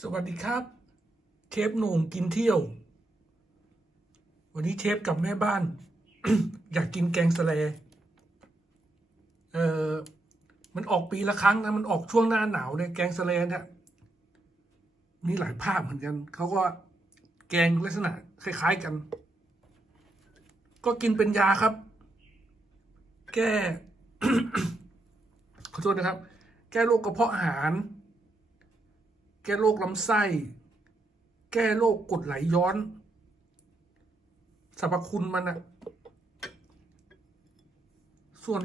สวัสดีครับ เชฟหนุ่มกินเที่ยว วันนี้เชฟกับแม่บ้าน อยากกินแกงสะเลเออมันออกปีละครั้งนะมันออกช่วงหน้าหนาวเนี่ยแกงสะเลเนี่ยมีหลายภาพเหมือนกันเขาก็แกงลักษณะคล้าย ๆกัน ก็กินเป็นยาครับ แก้ขอโทษนะครับ แก้โรคกระเพาะอาหาร แก้โรคลำไส้ แก้โรคกรดไหลย้อน สรรพคุณมันอะส่วน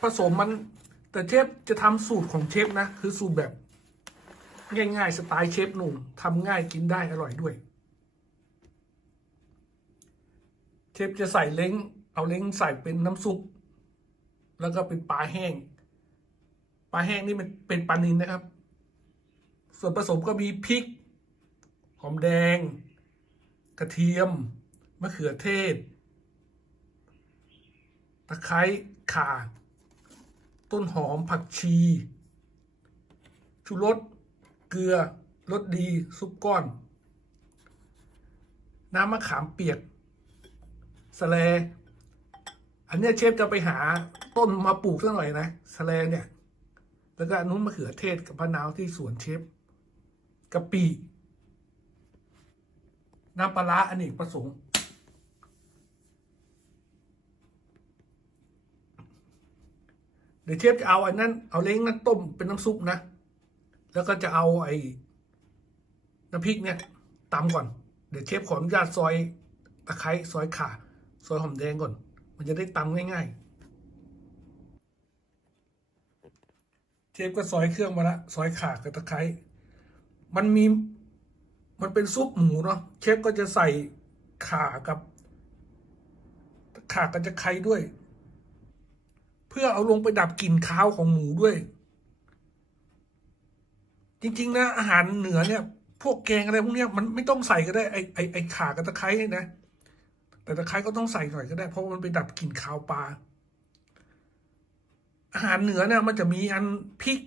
ผสมมัน แต่เชฟจะทำสูตรของเชฟนะ คือสูตรแบบ ง่าย ๆ สไตล์เชฟหนุ่มทำง่ายกินได้อร่อยด้วย เชฟจะใส่เล้ง เอาเล้งใส่เป็นน้ำซุป แล้วก็เป็นปลาแห้ง ปลาแห้งนี่มันเป็นปลานินนะครับ ส่วนผสมก็มีพริก หอมแดง กระเทียม มะเขือเทศ ตะไคร้ข่า ต้นหอมผักชี ชูรส เกลือรสดี ซุปก้อน น้ำมะขามเปียกสะเลอันนี้เชฟจะไปหาต้นมาปลูกสักหน่อยนะสะเลเนี่ย แล้วก็อันนู้นมะเขือเทศกับมะนาวที่สวนเชฟ กะปิ น้ำปลาร้าอเนกประสงค์เดี๋ยวเชฟจะเอาอันนั้นเอาเล้งนั้นต้มเป็นน้ำซุปนะ แล้วก็จะเอาไอ้น้ำพริกเนี่ยตำก่อน เดี๋ยวเชฟขออนุญาตซอยตะไคร้ซอยข่าซอยหอมแดงก่อน มันจะได้ตำง่ายๆ เชฟก็ซอยเครื่องมาละซอยข่ากับตะไคร้ มันมีมันเป็นซุปหมูเนาะเชฟก็จะใส่ขากับ ขากับตะไคร้ด้วย เพื่อเอาลงไปดับกลิ่นคาวของหมูด้วย จริง ๆ นะ อาหารเหนือเนี่ย พวกแกงอะไรพวกเนี้ยมันไม่ต้องใส่ก็ได้ไอไอไอขากับตะไคร้นะ แต่ตะไคร้ก็ต้องใส่หน่อยก็ได้ เพราะมันไปดับกลิ่นคาวปลาอาหารเหนือเนี่ยมันจะมีอันพริก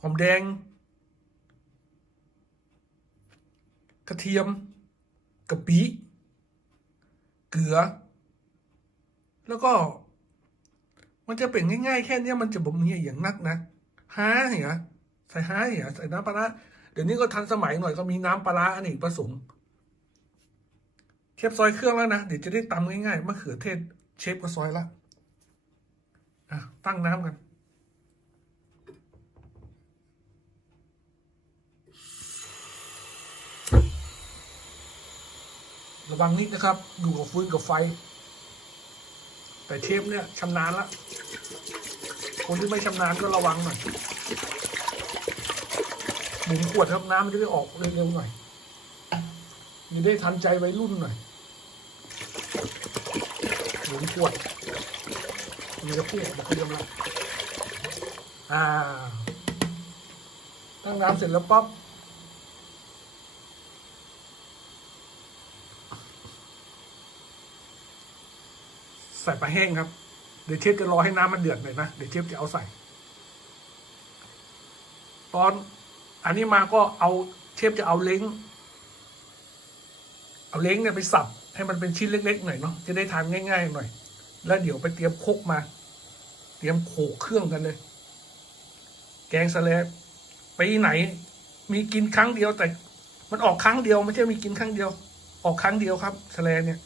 หอมแดง กระเทียมกะปิเกลือ แล้วก็ มันจะเป็นง่ายๆ แค่นี้มันจะบ่มีอย่างนักนะฮาเหรอใส่ฮาเหรอใส่น้ำปลาเดี๋ยวนี้ก็ทันสมัยหน่อยก็มีน้ำปลาร้าอเนกประสงค์เชฟซอยเครื่องแล้วนะเดี๋ยวจะได้ตำง่ายๆมะเขือเทศเชฟก็ซอยละอะตั้งน้ำกัน ระวังนิดนะครับ อยู่กับฟืนกับไฟ แต่เชฟเนี่ยชำนาญละ คนที่ไม่ชำนาญก็ระวังหน่อยหมุนขวดครับน้ำมันจะได้ออกเร็วๆหน่อยจะได้ทันใจวัยรุ่นหน่อยหมุนขวดมีกระเพี้ยบอกให้ยอมรับอ่าตั้งน้ำเสร็จแล้วปั๊บ ใส่ปลาแห้งครับ เดี๋ยวเชฟจะรอให้น้ำมันเดือดหน่อยนะ เดี๋ยวเชฟจะเอาใส่ ตอนอันนี้มาก็เอาเชฟจะเอาเล้ง เอาเล้งเนี่ยไปสับ ให้มันเป็นชิ้นเล็ก ๆ หน่อยเนาะ จะได้ทานง่าย ๆ หน่อย แล้วเดี๋ยวไปเตรียมคกมา เตรียมโขกเครื่องกันเลย แกงสะเลปีไหน มีกินครั้งเดียวแต่ มันออกครั้งเดียวไม่ใช่มีกินครั้งเดียว ออกครั้งเดียวครับสะเลเนี่ย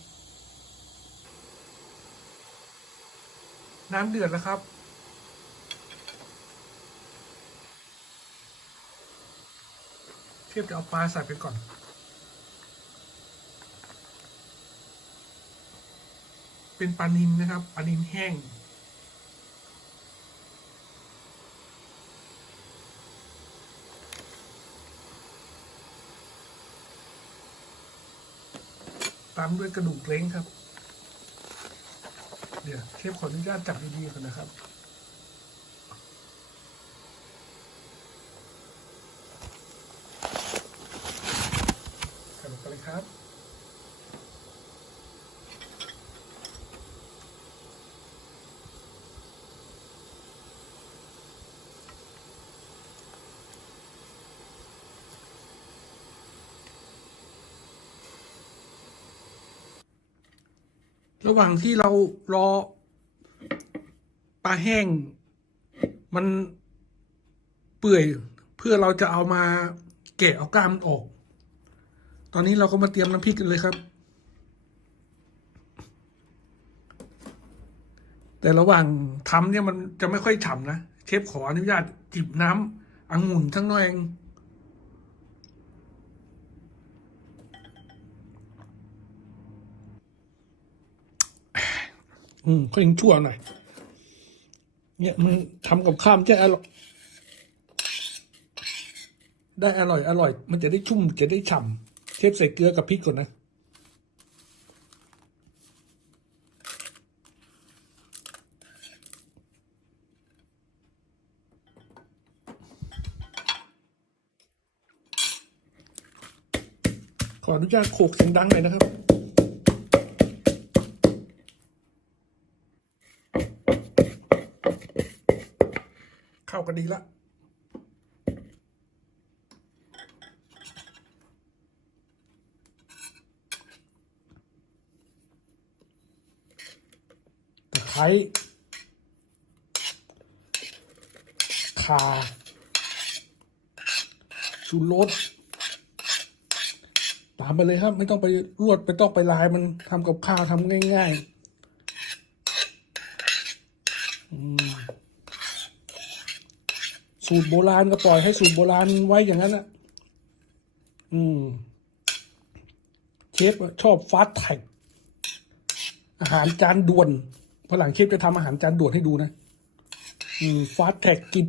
น้ำเดือดแล้วครับ เทียบจะเอาปลาใส่ไปก่อน เป็นปลานินนะครับปลานินแห้งตามด้วยกระดูกเล้งครับ เดี๋ยวเชฟขออนุญาตจับดีๆก่อนนะครับ ใส่ลงไปเลยครับ ระหว่างที่เรารอปลาแห้ง มันเปื่อยเพื่อเราจะเอามาแกะเอากล้ามออก ตอนนี้เราก็มาเตรียมน้ำพริกกันเลยครับ แต่ระหว่างทำเนี่ยมันจะไม่ค่อยฉ่ำนะ เชฟขออนุญาตจิบน้ำองุ่นทั้งน้อยเอง อืมเขายังชั่วหน่อย เนี่ยมันทำกับข้ามจะอร่อย ได้อร่อย อร่อย มันจะได้ชุ่มจะได้ฉ่ำเชฟใส่เกลือกับพริกก่อนนะขออนุญาตโขกเสียงดังหน่อยนะครับ เข้ากันดีละตะไคร้ข่าชูรสตามไปเลยครับ ไม่ต้องไปรวดไปต้องไปลายมันทำกับข้าวทำง่าย ๆอืม สูตรโบราณก็ปล่อยให้สูตรโบราณไว้อย่างนั้นนะอืม เชฟชอบฟาสต์แท็กอาหารจานด่วนพหลังเชฟจะทำอาหารจานด่วนให้ดูนะ อืมฟาสต์แท็กกิน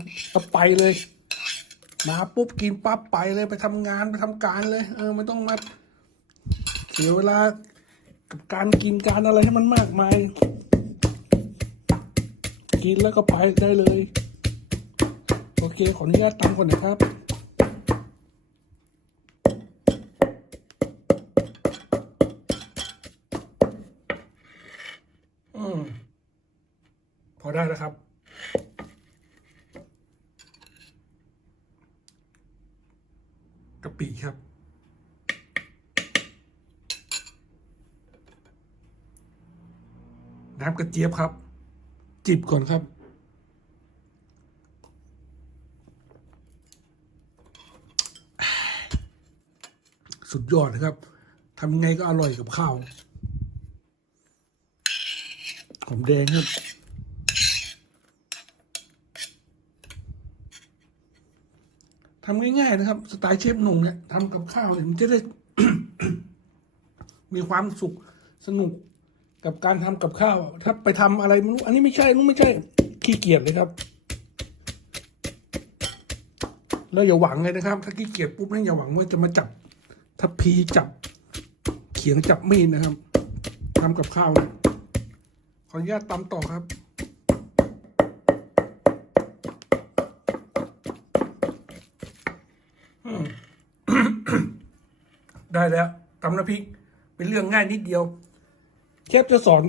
ไปเลย มาปุ๊บกินปั๊บไปเลยไปทำงานไปทำการเลย เออไม่ต้องมาเสียเวลากับการกินการอะไรให้มันมากมาย กินแล้วก็ไปได้เลย ขออนุญาตตามก่อนนะครับอืมพอได้แล้วครับกะปิครับ น้ำกระเจี๊ยบครับ จิบก่อนครับ สุดยอดนะครับทำยังไงก็อร่อยกับข้าวหอมแดงครับทำง่ายๆนะครับ สไตล์เชฟหนุ่มเนี่ยทำกับข้าวเนี่ยมันจะได้ มีความสุขสนุกกับการทำกับข้าว ถ้าไปทำอะไรไม่รู้อันนี้ไม่ใช่นู้นไม่ใช่ขี้เกียจเลยครับ แล้วอย่าหวังเลยนะครับ ถ้าขี้เกียจปุ๊บนั่นอย่าหวังว่าจะมาจับ ทัพพีจับเขียงจับมีดนะครับทำกับข้าว ขออนุญาตตำต่อครับได้แล้วตำน้ำพริก เป็นเรื่องง่ายนิดเดียวเชฟจะสอน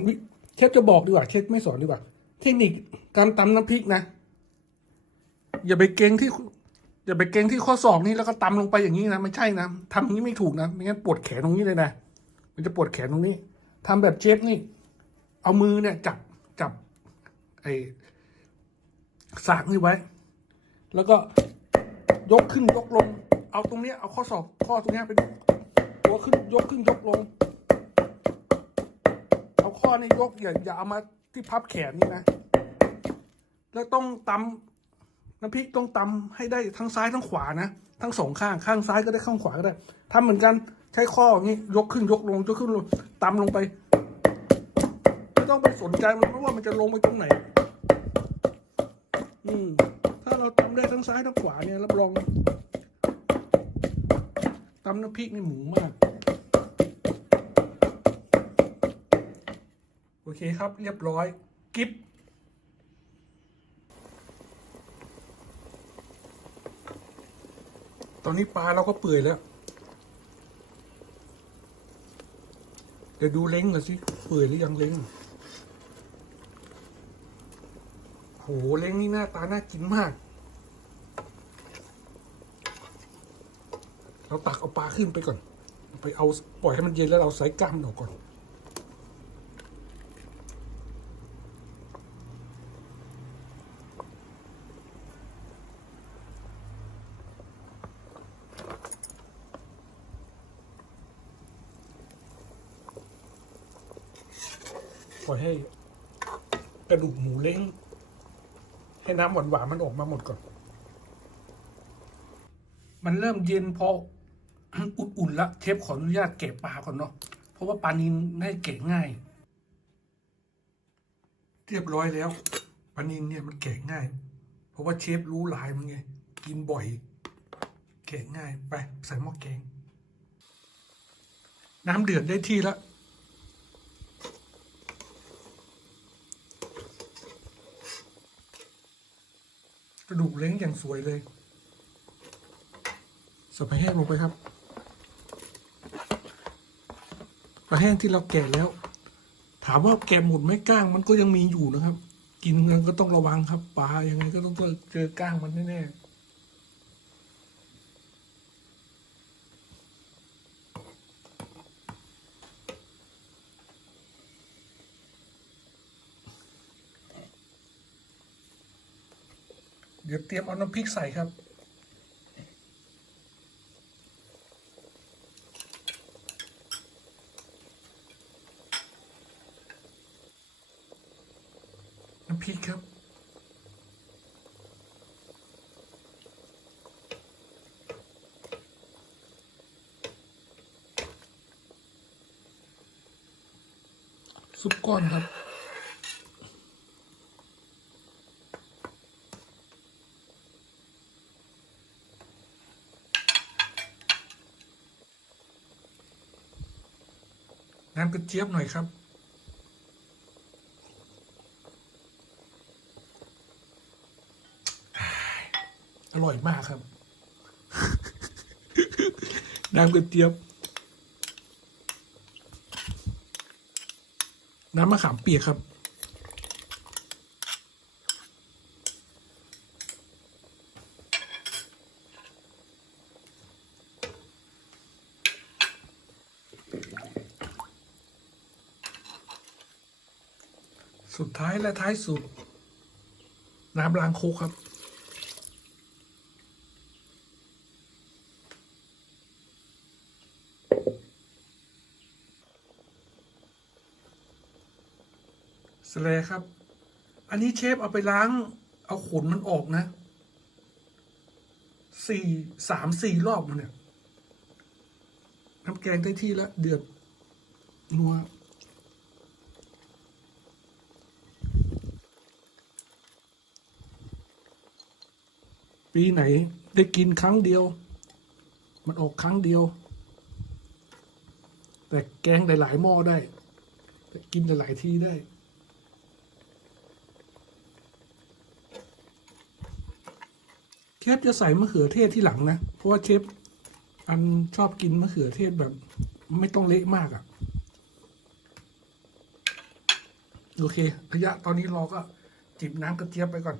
เชฟจะบอกดีกว่าเชฟไม่สอนดีกว่า เทคนิคการตำน้ำพริกนะ อย่าไปเก่งที่ อย่าไปเก่งที่ข้อศอกนี่แล้วก็ตำลงไปอย่างนี้นะไม่ใช่นะทำอย่างนี้ไม่ถูกนะไม่งั้นปวดแขนตรงนี้เลยนะมันจะปวดแขนตรงนี้ทำแบบเชฟนี่ เอามือเนี่ยจับจับไอ้สากนี่ไว้ แล้วก็ยกขึ้นยกลง เอาตรงเนี้ยเอาข้อศอกข้อตรงเนี้ยเป็นตัวขึ้นยกขึ้นยกลง เอาข้อนี่ยกอย่าอย่าเอามาที่พับแขนนี่นะ แล้วต้องตำ น้ำพริกต้องตำให้ได้ทั้งซ้ายทั้งขวานะ ทั้งสองข้างข้างซ้ายก็ได้ข้างขวาก็ได้ทำเหมือนกันใช้ข้ออย่างนี้ยกขึ้นยกลงยกขึ้นลงตำลงไปไม่ต้องไปสนใจมันเพราะว่ามันจะลงไปตรงไหน อืมถ้าเราตำได้ทั้งซ้ายทั้งขวาเนี่ยรับรองตำน้ำพริกนี่หมูมาก โอเคครับเรียบร้อย กิฟ ตอนนี้ปลาเราก็เปื่อยแล้ว เดี๋ยวดูเล้งก่อนสิ เปื่อยหรือยังเล้งโหเล้งนี่หน้าตาน่ากินมาก เราตักเอาปลาขึ้นไปก่อน ไปเอาปล่อยให้มันเย็นแล้วเราใส่กล้ามออกก่อน ให้ กระดูกหมูเล้ง ให้น้ำหวานหวานๆมันออกมาหมดก่อน มันเริ่มเย็นพออุ่นๆละเชฟขออนุญาตแกะปลาก่อนเนาะเพราะว่าปลานินน่าจะแกะง่าย เรียบร้อยแล้วปลานินเนี่ยมันแกะง่าย เพราะว่าเชฟรู้หลายมันไงกินบ่อยแกะง่ายไปใส่หม้อแกงน้ำเดือดได้ที่แล้ว ระดูกเล้งอย่างสวยเลยสับปะแห้งลงไปครับปลาแห้งที่เราแก่แล้ว ถามว่าแก่หมดไหมก้างมันก็ยังมีอยู่นะครับ กินกันก็ต้องระวังครับปลายังไงก็ต้องเจอก้างมันแน่ๆ ดี๋ยวเตรียมเอาน้ำพริกใส่ครับ น้ำพริกครับซุปก้อนครับ น้ำกระเจี๊ยบหน่อยครับ อร่อยมากครับ น้ำกระเจี๊ยบ น้ำมะขามเปียกครับ สุดท้ายและท้ายสุด น้ำล้างโคกครับ สแลครับ อันนี้เชฟเอาไปล้าง เอาขนมันออกนะสี่สามสี่รอบมันเนี่ยน้ำแกงได้ที่แล้วเดือดนัว ปีไหน ได้กินครั้งเดียว มันออกครั้งเดียว แต่แกงหลายๆหม้อได้ แต่กินหลายๆทีได้เชฟจะใส่มะเขือเทศที่หลังนะ เพราะว่าเชฟอันชอบกินมะเขือเทศแบบ ไม่ต้องเละมากอะ่ะ โอเคระยะตอนนี้เราก็จิบน้ำกระเจี๊ยบไปก่อน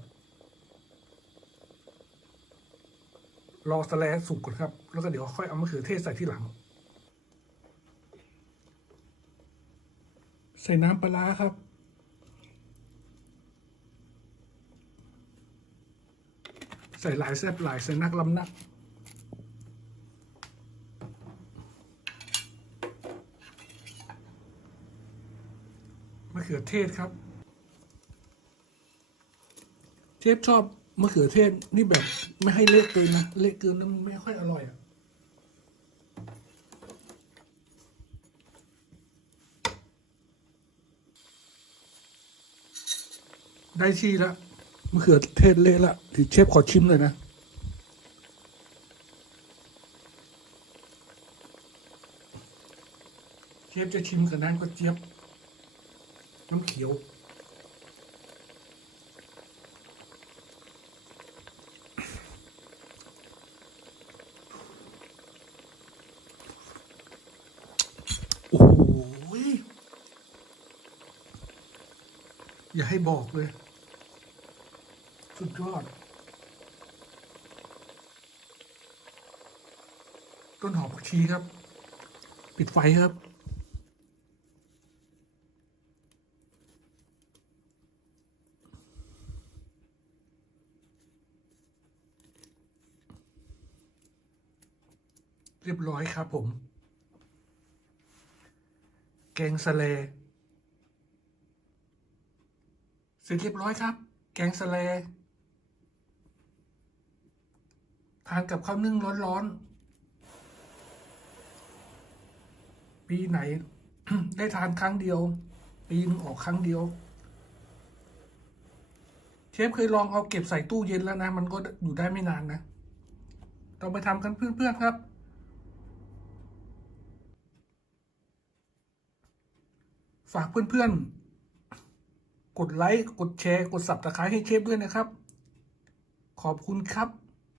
รอสแลสุกก่อนครับ แล้วก็เดี๋ยวค่อยเอามะเขือเทศใส่ที่หลัง ใส่น้ำปลาครับ ใส่หลายแซบหลายใส่นักลำนักมะเขือเทศครับเชฟชอบมะเขือเทศนี่แบบ ไม่ให้เละเกินนะเละเกินแล้วมันไม่ค่อยอร่อยอะได้ที่แล้วมะเขือเทศเละละถือเชฟขอชิมเลยนะเชฟจะชิมกับน้ำกระเจี๊ยบน้ำเขียว โอ้โหยอย่าให้ บอกเลย สุดยอด ต้นหอมผักชีครับ ปิดไฟครับ เรียบร้อยครับผม แกงสะเล เสร็จเรียบร้อยครับ แกงสะเลทานกับข้าวนึ่งร้อนๆ ปีไหน ได้ทานครั้งเดียว ปีนึงออกครั้งเดียว เชฟเคยลองเอาเก็บใส่ตู้เย็นแล้วนะ มันก็อยู่ได้ไม่นานนะต้องไปทำกันเพื่อนๆครับฝากเพื่อนๆ กดไลค์ กดแชร์ กดสับตะไคร้ให้เชฟด้วยนะครับ ขอบคุณครับ